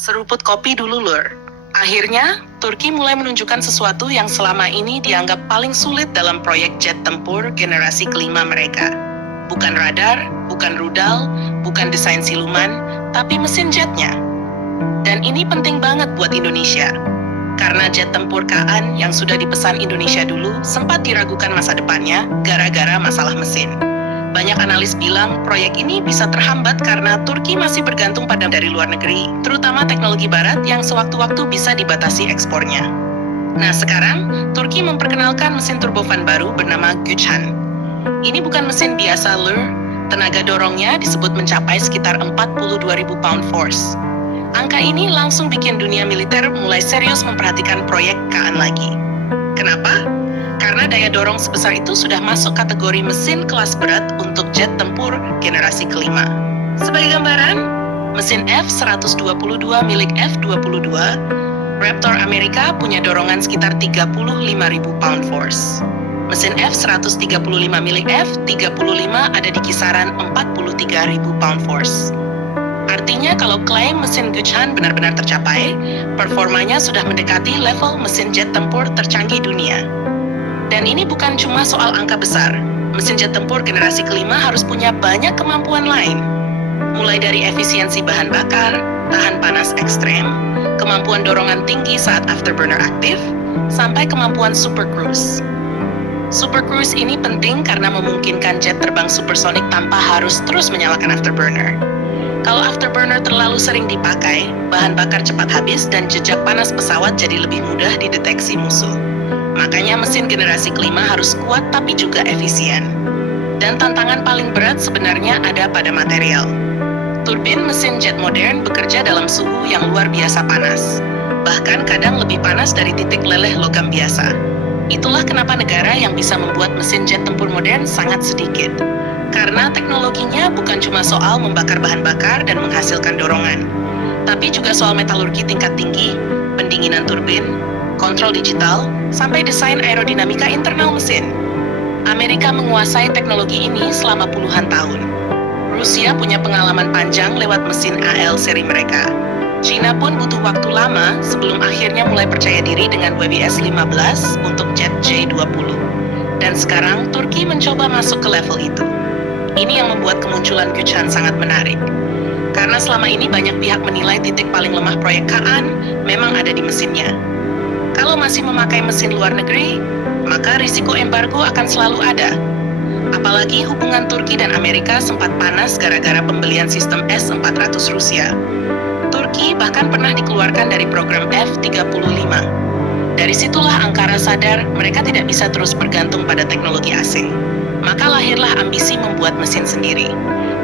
Seruput kopi dulu, Lur. Akhirnya, Turki mulai menunjukkan sesuatu yang selama ini dianggap paling sulit dalam proyek jet tempur generasi kelima mereka. Bukan radar, bukan rudal, bukan desain siluman, tapi mesin jetnya. Dan ini penting banget buat Indonesia. Karena jet tempur KAAN yang sudah dipesan Indonesia dulu sempat diragukan masa depannya gara-gara masalah mesin. Banyak analis bilang proyek ini bisa terhambat karena Turki masih bergantung pada dari luar negeri, terutama teknologi barat yang sewaktu-waktu bisa dibatasi ekspornya. Nah sekarang, Turki memperkenalkan mesin turbofan baru bernama Güchan. Ini bukan mesin biasa, Lur. Tenaga dorongnya disebut mencapai sekitar 42.000 pound force. Angka ini langsung bikin dunia militer mulai serius memperhatikan proyek KAAN lagi. Kenapa? Karena daya dorong sebesar itu sudah masuk kategori mesin kelas berat untuk jet tempur generasi kelima. Sebagai gambaran, mesin F-122 milik F-22, Raptor Amerika punya dorongan sekitar 35.000 pound force. Mesin F-135 milik F-35 ada di kisaran 43.000 pound force. Artinya kalau klaim mesin Güchan benar-benar tercapai, performanya sudah mendekati level mesin jet tempur tercanggih dunia. Dan ini bukan cuma soal angka besar. Mesin jet tempur generasi kelima harus punya banyak kemampuan lain. Mulai dari efisiensi bahan bakar, tahan panas ekstrem, kemampuan dorongan tinggi saat afterburner aktif, sampai kemampuan super cruise. Super cruise ini penting karena memungkinkan jet terbang supersonik tanpa harus terus menyalakan afterburner. Kalau afterburner terlalu sering dipakai, bahan bakar cepat habis dan jejak panas pesawat jadi lebih mudah dideteksi musuh. Makanya mesin generasi kelima harus kuat tapi juga efisien. Dan tantangan paling berat sebenarnya ada pada material. Turbin mesin jet modern bekerja dalam suhu yang luar biasa panas. Bahkan kadang lebih panas dari titik leleh logam biasa. Itulah kenapa negara yang bisa membuat mesin jet tempur modern sangat sedikit. Karena teknologinya bukan cuma soal membakar bahan bakar dan menghasilkan dorongan, tapi juga soal metalurgi tingkat tinggi, pendinginan turbin, kontrol digital, sampai desain aerodinamika internal mesin. Amerika menguasai teknologi ini selama puluhan tahun. Rusia punya pengalaman panjang lewat mesin AL seri mereka. China pun butuh waktu lama sebelum akhirnya mulai percaya diri dengan WBS-15 untuk jet J-20. Dan sekarang Turki mencoba masuk ke level itu. Ini yang membuat kemunculan Güchan sangat menarik. Karena selama ini banyak pihak menilai titik paling lemah proyek KAAN memang ada di mesinnya. Kalau masih memakai mesin luar negeri, maka risiko embargo akan selalu ada. Apalagi hubungan Turki dan Amerika sempat panas gara-gara pembelian sistem S-400 Rusia. Turki bahkan pernah dikeluarkan dari program F-35. Dari situlah Ankara sadar mereka tidak bisa terus bergantung pada teknologi asing. Maka lahirlah ambisi membuat mesin sendiri.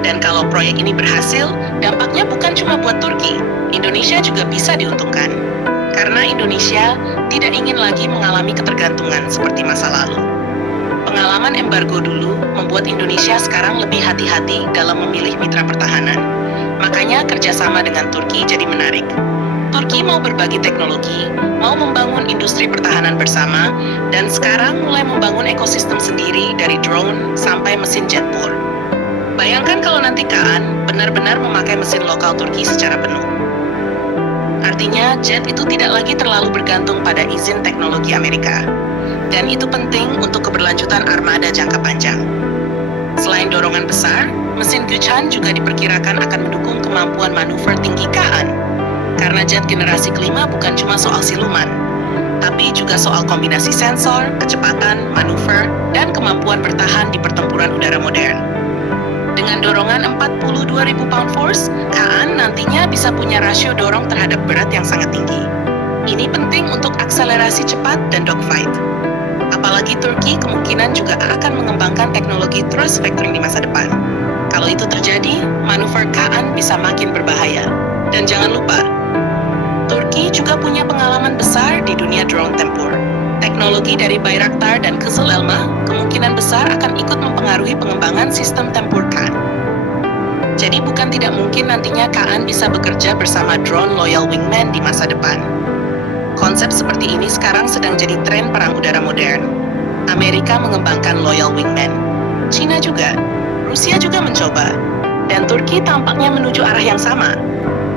Dan kalau proyek ini berhasil, dampaknya bukan cuma buat Turki, Indonesia juga bisa diuntungkan. Karena Indonesia tidak ingin lagi mengalami ketergantungan seperti masa lalu. Pengalaman embargo dulu membuat Indonesia sekarang lebih hati-hati dalam memilih mitra pertahanan. Makanya kerjasama dengan Turki jadi menarik. Turki mau berbagi teknologi, mau membangun industri pertahanan bersama, dan sekarang mulai membangun ekosistem sendiri dari drone sampai mesin jet tempur. Bayangkan kalau nanti KAAN benar-benar memakai mesin lokal Turki secara penuh. Artinya, jet itu tidak lagi terlalu bergantung pada izin teknologi Amerika. Dan itu penting untuk keberlanjutan armada jangka panjang. Selain dorongan besar, mesin Güchan juga diperkirakan akan mendukung kemampuan manuver tinggi KAAN. Karena jet generasi kelima bukan cuma soal siluman, tapi juga soal kombinasi sensor, kecepatan, manuver, dan kemampuan bertahan di pertempuran udara modern. Dengan dorongan 42.000 pound force, KAAN nantinya bisa punya rasio dorong terhadap berat yang sangat tinggi. Ini penting untuk akselerasi cepat dan dogfight. Apalagi Turki kemungkinan juga akan mengembangkan teknologi thrust vectoring di masa depan. Kalau itu terjadi, manuver KAAN bisa makin berbahaya. Dan jangan lupa, Turki juga punya pengalaman besar di dunia drone tempur. Teknologi dari Bayraktar dan Kızıl Elma kemungkinan besar akan ikut mempengaruhi pengembangan sistem tempur KAAN. Jadi bukan tidak mungkin nantinya KAAN bisa bekerja bersama drone Loyal Wingman di masa depan. Konsep seperti ini sekarang sedang jadi tren perang udara modern. Amerika mengembangkan Loyal Wingman. China juga. Rusia juga mencoba. Dan Turki tampaknya menuju arah yang sama.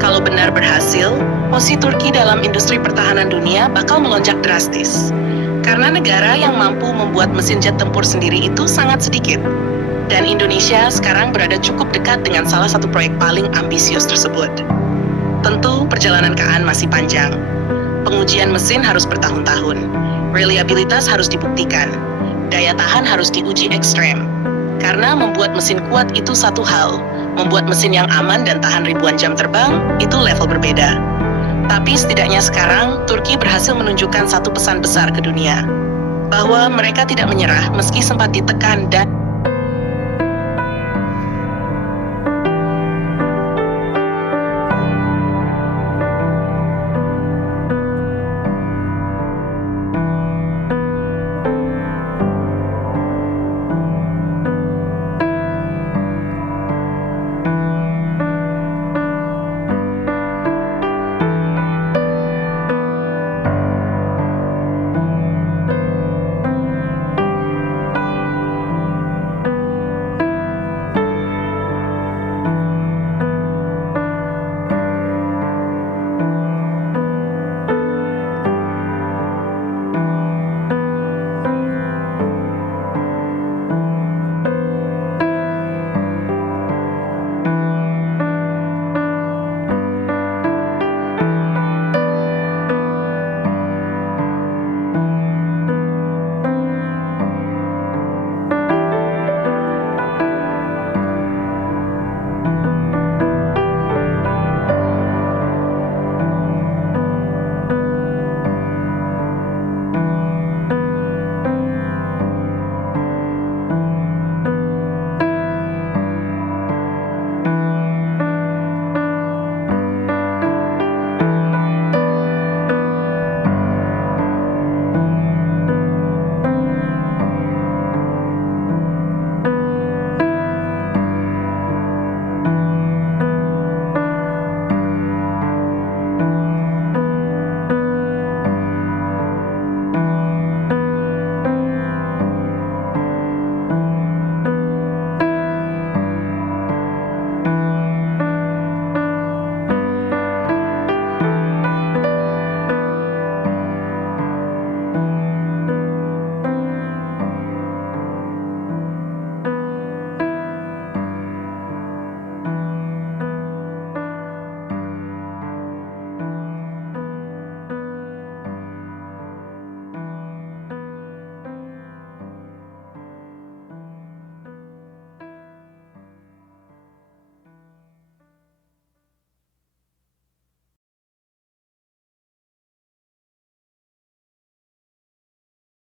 Kalau benar berhasil, posisi Turki dalam industri pertahanan dunia bakal melonjak drastis. Karena negara yang mampu membuat mesin jet tempur sendiri itu sangat sedikit. Dan Indonesia sekarang berada cukup dekat dengan salah satu proyek paling ambisius tersebut. Tentu perjalanan ke AN masih panjang. Pengujian mesin harus bertahun-tahun. Reliabilitas harus dibuktikan. Daya tahan harus diuji ekstrem. Karena membuat mesin kuat itu satu hal, membuat mesin yang aman dan tahan ribuan jam terbang itu level berbeda. Tapi setidaknya sekarang, Turki berhasil menunjukkan satu pesan besar ke dunia, bahwa mereka tidak menyerah meski sempat ditekan dan